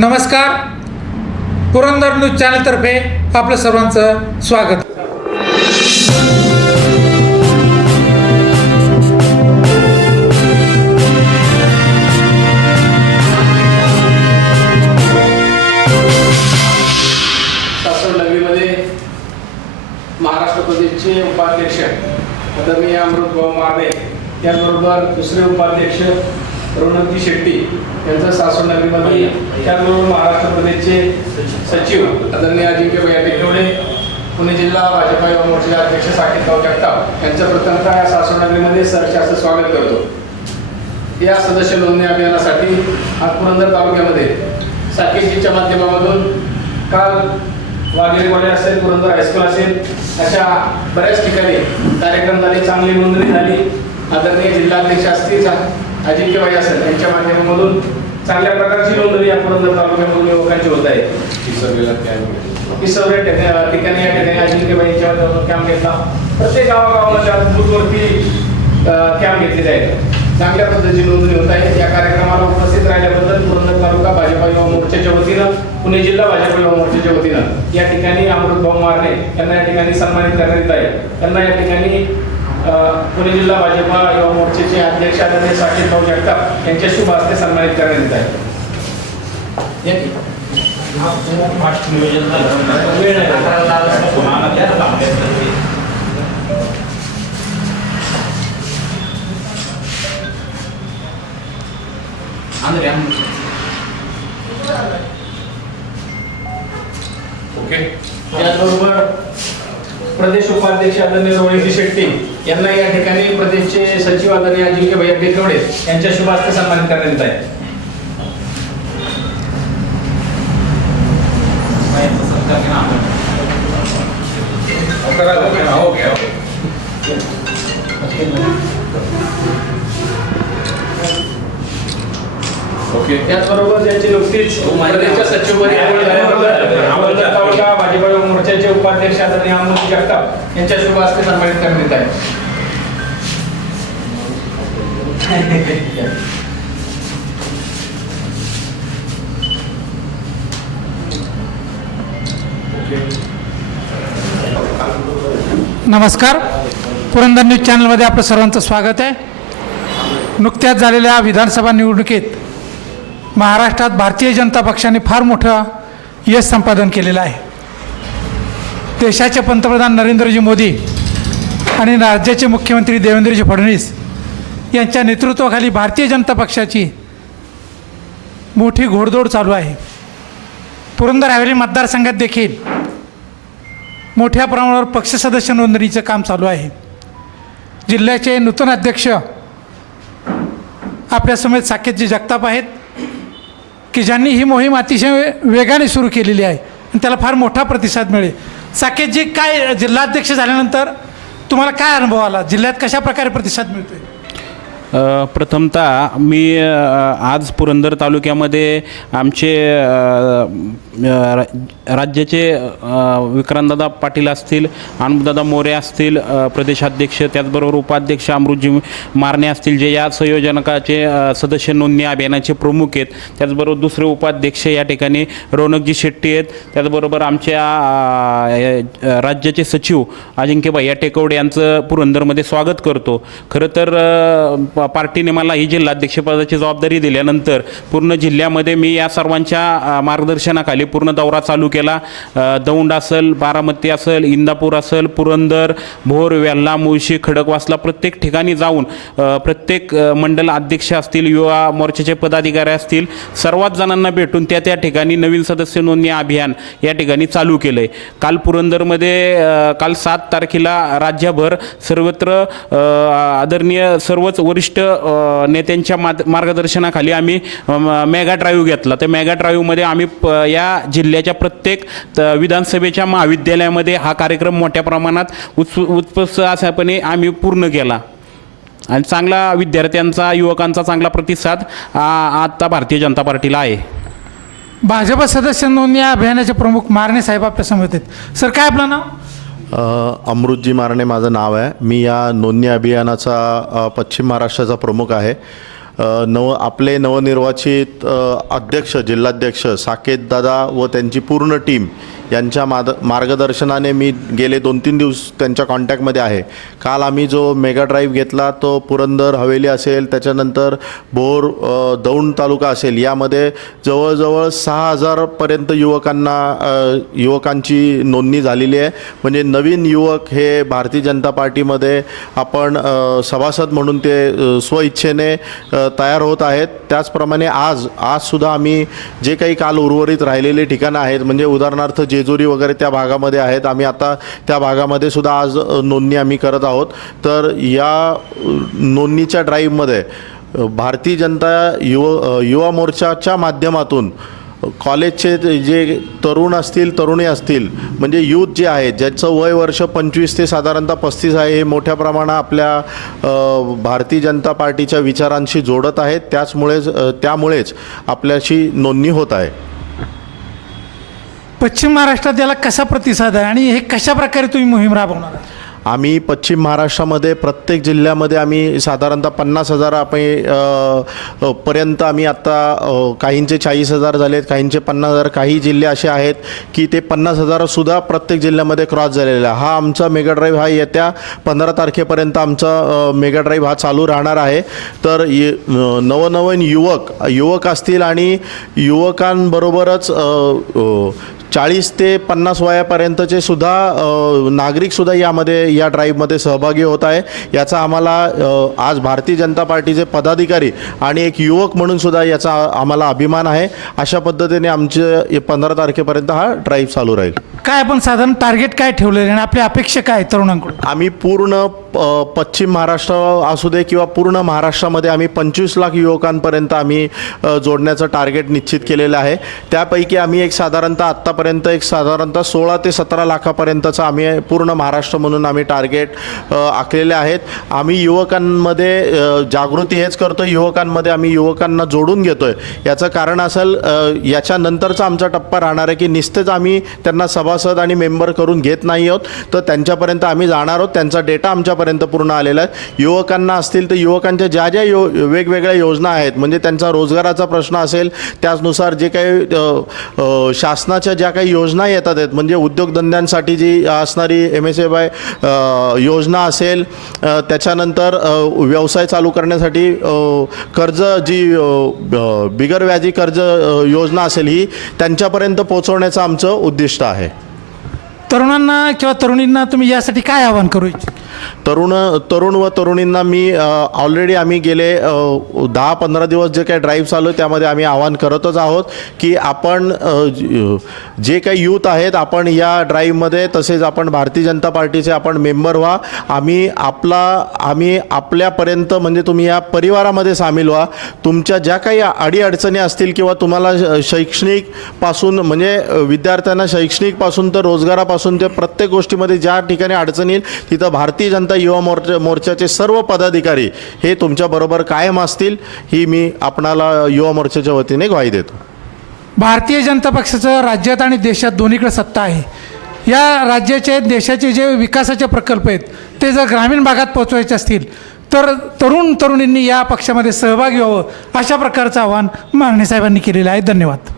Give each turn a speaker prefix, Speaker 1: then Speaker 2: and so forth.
Speaker 1: नमस्कार. पुरंदर न्यूज चॅनलतर्फे आपलं सर्वांचं स्वागत.
Speaker 2: महाराष्ट्र प्रदेशचे उपाध्यक्ष आदरणीय अमृतभाऊ माने त्याचबरोबर दुसरे उपाध्यक्ष रोनकजी शेट्टी यांचं सासवड नगरीमध्ये त्याचबरोबर महाराष्ट्र प्रदेशचे सचिव आदरणीय अजिंक्य भैया टेकवडे पुणे जिल्हा भाजपा युवा मोर्चाचे अध्यक्ष साकेतराव जगताप यांचं प्रथमतः या सासवड नगरीमध्ये सरचे असं स्वागत करतो. या सदस्य नोंदणी अभियानासाठी आज पुरंदर तालुक्यामध्ये साकेजीच्या माध्यमामधून काल वाघेरेवाडे असेल पुरंदर हायस्कूल असेल अशा बऱ्याच ठिकाणी कार्यक्रम झाले चांगली नोंदणी झाली. आदरणीय जिल्हाध्यक्ष असतील अजिंक्यबाई असेल यांच्या माध्यमामधून चांगल्या प्रकारची नोंदणी या पुरंदर तालुक्यामधून युवकांची होत आहे. ही सर्व ठिकाणी या ठिकाणी अजिंक्यबाई यांच्यावर कॅम्प घेतला. प्रत्येक गावागावामध्ये आज बूथवरती कॅम्प घेतलेले आहेत. चांगल्या पद्धतीची नोंदणी होत आहे. या कार्यक्रमाला उपस्थित राहिल्याबद्दल पुरंदर तालुका भाजपा युवा मोर्चाच्या वतीनं पुणे जिल्हा भाजपा युवा मोर्चाच्या वतीनं या ठिकाणी अमृतभाऊ मारणे यांना या ठिकाणी सन्मानित करण्यात येत आहे. त्यांना या ठिकाणी पुणे जिल्हा भाजपा युवा मोर्चाचे अध्यक्ष आदरणीय साकेतभाऊ जगताप यांच्या शुभ हस्ते सन्मानित करण्यात येत आहे. नाही. त्याचबरोबर प्रदेश उपाध्यक्ष आदरणीय रोहिणी शेट्टी यांना या ठिकाणी प्रदेशचे सचिव आदरणीय अजिंक्य भैया टेकवडे यांच्या शुभ हस्ते सन्मानित करण्यात येत आहे. त्याचबरोबर त्यांची नुकतीच प्रदेशच्या सचिवपदी भाजपा मोर्चाचे उपाध्यक्ष आदरणीय अमोल जगताप यांच्या शुभ हस्ते सन्मानित करण्यात येत आहे.
Speaker 1: नमस्कार. पुरंदर न्यूज चॅनलमध्ये आपलं सर्वांचं स्वागत आहे. नुकत्याच झालेल्या विधानसभा निवडणुकीत महाराष्ट्रात भारतीय जनता पक्षाने फार मोठं यश संपादन केलेलं आहे. देशाचे पंतप्रधान नरेंद्रजी मोदी आणि राज्याचे मुख्यमंत्री देवेंद्रजी फडणवीस यांच्या नेतृत्वाखाली भारतीय जनता पक्षाची मोठी घोडदौड चालू आहे. पुरंदर हवेली मतदारसंघात देखील मोठ्या प्रमाणावर पक्ष सदस्य नोंदणीचं काम चालू आहे. जिल्ह्याचे नूतन अध्यक्ष आपल्यासमेत साकेतजी जगताप आहेत की ज्यांनी ही मोहीम अतिशय वेगाने सुरू केलेली आहे आणि त्याला फार मोठा प्रतिसाद मिळेल. साकेतजी काय जिल्हाध्यक्ष झाल्यानंतर तुम्हाला काय अनुभव आला? जिल्ह्यात कशा प्रकारे प्रतिसाद मिळतोय?
Speaker 3: प्रथमतः मी आज पुरंदर तालुक्यामध्ये आमचे रा राज्याचे विक्रांतदादा पाटील असतील अनुदादा मोरे असतील प्रदेशाध्यक्ष त्याचबरोबर उपाध्यक्ष अमृतजी मारणे असतील जे या संयोजनकाचे सदस्य नोंदणी अभियानाचे प्रमुख आहेत. त्याचबरोबर दुसरे उपाध्यक्ष या ठिकाणी रौनकजी शेट्टी आहेत. त्याचबरोबर आमच्या राज्याचे सचिव अजिंक्य या टेकवडे यांचं पुरंदरमध्ये स्वागत करतो. खरं तर प- पार्टीने मला ही जिल्हाध्यक्षपदाची जबाबदारी दिल्यानंतर पूर्ण जिल्ह्यामध्ये मी या सर्वांच्या मार्गदर्शनाखाली पूर्ण दौरा चालू केला. दौंड असेल बारामती असेल इंदापूर असेल पुरंदर भोर वेल्हा मुळशी खडकवासला प्रत्येक ठिकाणी जाऊन प्रत्येक मंडल अध्यक्ष असतील युवा मोर्चाचे पदाधिकारी असतील सर्वात जणांना भेटून त्या त्या ठिकाणी नवीन सदस्य नोंदणी अभियान या ठिकाणी चालू केलं आहे काल पुरंदरमध्ये काल सात तारखेला राज्यभर सर्वत्र आदरणीय सर्वच वरिष्ठ नेत्यांच्या माद- मार्गदर्शनाखाली आम्ही मेगा ड्राईव्ह घेतला. त्या मेगा ड्राईव्हमध्ये आम्ही प- या जिल्ह्याच्या प्रत्येक त- विधानसभेच्या महाविद्यालयामध्ये हा कार्यक्रम मोठ्या प्रमाणात उत्स उत्स्फूर्त असापणे आम्ही पूर्ण केला. आणि चांगला विद्यार्थ्यांचा युवकांचा चांगला प्रतिसाद आ- आता भारतीय जनता पार्टीला आहे.
Speaker 1: भाजप सदस्य नोंदणी अभियानाचे प्रमुख मारणे साहेब आपल्यासमोर आहेत. सर काय आपलं नाव?
Speaker 4: अमृतजी मारणे माझं नाव आहे. मी या नोंदणी अभियानाचा पश्चिम महाराष्ट्राचा प्रमुख आहे. नव आपले नवनिर्वाचित अध्यक्ष जिल्हाध्यक्ष साकेत दादा व त्यांची पूर्ण टीम यांच्या माद मार्गदर्शनाने मी गेले दोन तीन दिवस त्यांच्या कॉन्टॅक्टमध्ये आहे. काल आम्ही जो मेगा ड्राईव्ह घेतला तो पुरंदर हवेली असेल त्याच्यानंतर भोर दौंड तालुका असेल यामध्ये जवळजवळ सहा हजारपर्यंत युवकांना युवकांची नोंदणी झालेली आहे. म्हणजे नवीन युवक हे भारतीय जनता पार्टीमध्ये आपण सभासद म्हणून ते स्वइच्छेने तयार होत आहेत. त्याचप्रमाणे आज आजसुद्धा आम्ही जे काही काल उर्वरित राहिलेले ठिकाणं आहेत म्हणजे उदाहरणार्थ जे जेजुरी वगैरे त्या भागामध्ये आहेत. आम्ही आता त्या भागामध्ये सुद्धा आज नोंदणी आम्ही करत आहोत. तर या नोंदणीच्या ड्राईव्हमध्ये भारतीय जनता युव युवा मोर्चाच्या माध्यमातून कॉलेजचे जे तरुण असतील तरुणी असतील म्हणजे यूथ जे आहे ज्याचं वय वर्ष पंचवीस ते साधारणतः पस्तीस आहे हे मोठ्या प्रमाणात आपल्या भारतीय जनता पार्टीच्या विचारांशी जोडत आहेत. त्याचमुळेच त्यामुळेच आपल्याशी नोंदणी होत आहे.
Speaker 1: पश्चिम महाराष्ट्रात याला कसा प्रतिसाद आहे आणि हे कशा प्रकारे तुम्ही मोहीम राबवणार
Speaker 4: आम्ही पश्चिम महाराष्ट्रामध्ये प्रत्येक जिल्ह्यामध्ये आम्ही साधारणतः पन्नास हजार आपण पर्यंत आम्ही आत्ता काहींचे चाळीस हजार झालेत काहींचे पन्नास हजार. काही जिल्हे असे आहेत की ते पन्नास हजारसुद्धा प्रत्येक जिल्ह्यामध्ये क्रॉस झालेला आहे हा आमचा मेगा ड्राईव्ह हा येत्या पंधरा तारखेपर्यंत आमचा मेगा ड्राईव्ह हा चालू राहणार आहे. तर ये- नवनवीन युवक युवक असतील आणि युवकांबरोबरच चाळीस ते पन्नास वयापर्यंतचे सुद्धा नागरिकसुद्धा यामध्ये या ड्राईव्हमध्ये सहभागी होत आहे. याचा आम्हाला आज भारतीय जनता पार्टीचे पदाधिकारी आणि एक युवक म्हणून सुद्धा याचा आम्हाला अभिमान आहे. अशा पद्धतीने आमचे पंधरा तारखेपर्यंत हा ड्राईव्ह चालू राहील.
Speaker 1: काय आपण साधारण टार्गेट काय ठेवलेलं आहे आणि आपली अपेक्षा काय तरुणांकडून?
Speaker 4: आम्ही पूर्ण पश्चिम महाराष्ट्र असू दे किंवा पूर्ण महाराष्ट्रामध्ये आम्ही पंचवीस लाख युवकांपर्यंत आम्ही जोडण्याचं टार्गेट निश्चित केलेलं आहे. त्यापैकी आम्ही एक साधारणतः आतापर्यंत एक साधारणतः सोळा ते सतरा लाखापर्यंतचं आम्ही पूर्ण महाराष्ट्र म्हणून आम्ही टार्गेट आखलेले आहेत. आम्ही युवकांमध्ये जागृती हेच करतो युवकांमध्ये आम्ही युवकांना जोडून घेतो आहे याचं कारण असेल याच्यानंतरचा आमचा टप्पा राहणार आहे की निस्तेच आम्ही त्यांना सभासद आणि मेंबर करून घेत नाही आहोत. तर त्यांच्यापर्यंत आम्ही जाणार आहोत. त्यांचा डेटा आमच्यापर्यंत पूर्ण आलेला आहे. युवकांना असतील तर युवकांच्या ज्या ज्या यो वेगवेगळ्या योजना आहेत म्हणजे त्यांचा रोजगाराचा प्रश्न असेल त्याचनुसार जे काही शासनाच्या ज्या काही योजना येतात आहेत म्हणजे उद्योगधंद्यांसाठी जी असणारी एम एस ए बाय योजना असेल त्याच्यानंतर व्यवसाय चालू करण्यासाठी कर्ज जी बिगर व्याजी कर्ज योजना असेल ही त्यांच्यापर्यंत पोहोचवण्याचं आमचं उद्दिष्ट आहे.
Speaker 1: तरुणांना किंवा तरुणींना तुम्ही यासाठी काय आवाहन करू इच्छिता?
Speaker 4: तरुण तरुण व तरुणींना मी ऑलरेडी आम्ही गेले दहा पंधरा दिवस जे काही ड्राईव्ह चालू आहे त्यामध्ये आम्ही आवाहन करतच आहोत की आपण जे काही यूथ आहेत आपण या ड्राईव्हमध्ये तसेच आपण भारतीय जनता पार्टीचे आपण मेंबर व्हा. आम्ही आपला आम्ही आपल्यापर्यंत म्हणजे तुम्ही या परिवारामध्ये सामील व्हा. तुमच्या ज्या काही अडीअडचणी असतील किंवा तुम्हाला श- शैक्षणिकपासून म्हणजे विद्यार्थ्यांना शैक्षणिकपासून तर रोजगारापासून ते प्रत्येक गोष्टीमध्ये ज्या ठिकाणी अडचणी येईल तिथं भारतीय जनता युवा मोर्चा मोर्चाचे सर्व पदाधिकारी हे तुमच्याबरोबर कायम असतील ही मी आपणाला युवा मोर्चाच्या वतीने ग्वाही देतो.
Speaker 1: भारतीय जनता पक्षाचं राज्यात आणि देशात दोन्हीकडे सत्ता आहे. या राज्याचे देशाचे जे विकासाचे प्रकल्प आहेत ते जर ग्रामीण भागात पोचवायचे असतील तर तरुण तरुणींनी या पक्षामध्ये सहभागी व्हावं अशा प्रकारचं आवाहन मागणे साहेबांनी केलेलं आहे. धन्यवाद.